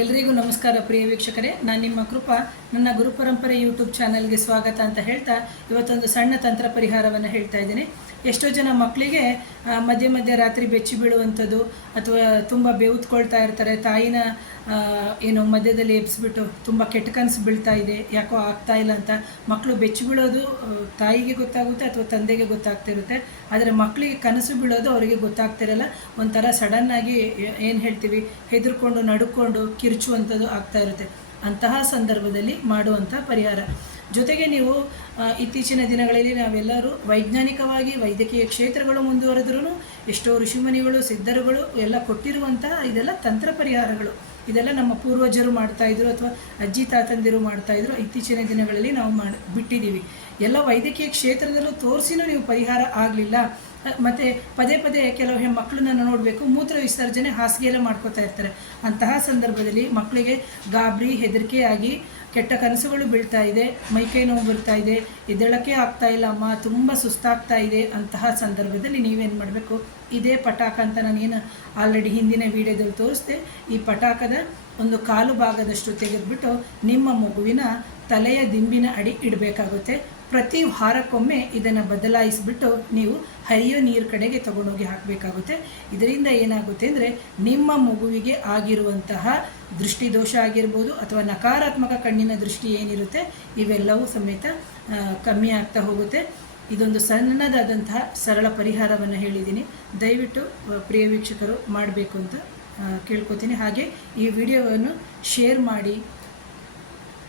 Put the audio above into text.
ಎಲ್ರಿಗೂ ನಮಸ್ಕಾರ ಪ್ರಿಯ ವೀಕ್ಷಕರೇ. ನಾನು ನಿಮ್ಮ ಕೃಪಾ. ನನ್ನ ಗುರುಪರಂಪರೆ ಯೂಟ್ಯೂಬ್ ಚಾನಲ್ಗೆ ಸ್ವಾಗತ ಅಂತ ಹೇಳ್ತಾ ಇವತ್ತೊಂದು ಸಣ್ಣ ತಂತ್ರ ಪರಿಹಾರವನ್ನು ಹೇಳ್ತಾ ಇದ್ದೀನಿ. ಎಷ್ಟೋ ಜನ ಮಕ್ಕಳಿಗೆ ಮಧ್ಯ ಮಧ್ಯೆ ರಾತ್ರಿ ಬೆಚ್ಚಿ ಬೀಳುವಂಥದ್ದು ಅಥವಾ ತುಂಬ ಬೇವುತ್ಕೊಳ್ತಾ ಇರ್ತಾರೆ, ತಾಯಿನ ಏನು ಮಧ್ಯದಲ್ಲಿ ಎಬ್ಸಿಬಿಟ್ಟು ತುಂಬ ಕೆಟ್ಟ ಕನಸು ಬೀಳ್ತಾ ಇದೆ, ಯಾಕೋ ಆಗ್ತಾ ಇಲ್ಲ ಅಂತ. ಮಕ್ಕಳು ಬೆಚ್ಚಿ ಬೀಳೋದು ತಾಯಿಗೆ ಗೊತ್ತಾಗುತ್ತೆ ಅಥವಾ ತಂದೆಗೆ ಗೊತ್ತಾಗ್ತಿರುತ್ತೆ ಆದರೆ ಮಕ್ಕಳಿಗೆ ಕನಸು ಬೀಳೋದು ಅವರಿಗೆ ಗೊತ್ತಾಗ್ತಿರಲ್ಲ ಒಂಥರ ಸಡನ್ನಾಗಿ ಏನು ಹೇಳ್ತೀವಿ? ಹೆದರ್ಕೊಂಡು, ನಡ್ಕೊಂಡು ಕಿರ್ಚುವಂಥದ್ದು ಆಗ್ತಾ ಇರುತ್ತೆ. ಅಂತಹ ಸಂದರ್ಭದಲ್ಲಿ ಮಾಡುವಂಥ ಪರಿಹಾರ. ಜೊತೆಗೆ ನೀವು ಇತ್ತೀಚಿನ ದಿನಗಳಲ್ಲಿ ನಾವೆಲ್ಲರೂ ವೈಜ್ಞಾನಿಕವಾಗಿ ವೈದ್ಯಕೀಯ ಕ್ಷೇತ್ರಗಳು ಮುಂದುವರೆದ್ರೂ ಎಷ್ಟೋ ಋಷಿಮುನಿಗಳು, ಸಿದ್ಧರುಗಳು ಎಲ್ಲ ಕೊಟ್ಟಿರುವಂಥ ಇದೆಲ್ಲ ತಂತ್ರ ಪರಿಹಾರಗಳು. ಇದೆಲ್ಲ ನಮ್ಮ ಪೂರ್ವಜರು ಮಾಡ್ತಾ ಇದ್ರು ಅಥವಾ ಅಜ್ಜಿ ತಾತಂದಿರು ಮಾಡ್ತಾಯಿದ್ರು ಇತ್ತೀಚಿನ ದಿನಗಳಲ್ಲಿ ನಾವು ಮಾಡಿ, ಬಿಟ್ಟಿದ್ದೀವಿ. ಎಲ್ಲ ವೈದ್ಯಕೀಯ ಕ್ಷೇತ್ರದಲ್ಲೂ ತೋರಿಸಿನೂ ನೀವು ಪರಿಹಾರ ಆಗಲಿಲ್ಲ. ಮತ್ತು ಪದೇ ಪದೇ ಕೆಲವು ಹೆ- ಮಕ್ಕಳನ್ನ ನೋಡಬೇಕು, ಮೂತ್ರ ವಿಸರ್ಜನೆ ಹಾಸಿಗೆಯಲ್ಲೇ ಮಾಡ್ಕೋತಾ ಇರ್ತಾರೆ. ಅಂತಹ ಸಂದರ್ಭದಲ್ಲಿ ಮಕ್ಕಳಿಗೆ ಗಾಬರಿ ಹೆದರಿಕೆ ಆಗಿ ಕೆಟ್ಟ ಕನಸುಗಳು ಬೀಳ್ತಾ ಇದೆ, ಮೈಕೈ ನೋವು ಬರ್ತಾ ಇದೆ, ಎದ್ದೇಳಕ್ಕೆ ಆಗ್ತಾ ಇಲ್ಲ, ಅಮ್ಮ, ತುಂಬ ಸುಸ್ತಾಗ್ತಾ ಇದೆ ಅಂತಹ ಸಂದರ್ಭದಲ್ಲಿ ನೀವೇನು ಮಾಡಬೇಕು? ಇದೇ ಪಟಾಕ ಅಂತ ನಾನೇನು ಆಲ್ರೆಡಿ ಹಿಂದಿನ ವಿಡಿಯೋದಲ್ಲಿ ತೋರಿಸ್ದೆ, ಈ ಪಟಾಕದ ಒಂದು ಕಾಲು ಭಾಗದಷ್ಟು ತೆಗೆದುಬಿಟ್ಟು ನಿಮ್ಮ ಮಗುವಿನ ತಲೆಯ ದಿಂಬಿನ ಅಡಿ ಇಡಬೇಕಾಗುತ್ತೆ. ಪ್ರತಿ ವಾರಕ್ಕೊಮ್ಮೆ ಇದನ್ನು ಬದಲಾಯಿಸಿಬಿಟ್ಟು ನೀವು ಹರಿಯೋ ನೀರು ಕಡೆಗೆ ತಗೊಂಡೋಗಿ ಹಾಕಬೇಕಾಗುತ್ತೆ. ಇದರಿಂದ ಏನಾಗುತ್ತೆ ಅಂದರೆ ನಿಮ್ಮ ಮಗುವಿಗೆ ಆಗಿರುವಂತಹ ದೃಷ್ಟಿದೋಷ ಆಗಿರ್ಬೋದು ಅಥವಾ ನಕಾರಾತ್ಮಕ ಕಣ್ಣಿನ ದೃಷ್ಟಿ ಏನಿರುತ್ತೆ, ಇವೆಲ್ಲವೂ ಸಮೇತ ಕಮ್ಮಿ ಆಗ್ತಾ ಹೋಗುತ್ತೆ. ಇದೊಂದು ಸಣ್ಣದಾದಂತಹ ಸರಳ ಪರಿಹಾರವನ್ನು ಹೇಳಿದ್ದೀನಿ. ದಯವಿಟ್ಟು ಪ್ರಿಯ ವೀಕ್ಷಕರು ಮಾಡಬೇಕು ಅಂತ ಕೇಳ್ಕೊತೀನಿ. ಹಾಗೆ ಈ ವಿಡಿಯೋವನ್ನು ಶೇರ್ ಮಾಡಿ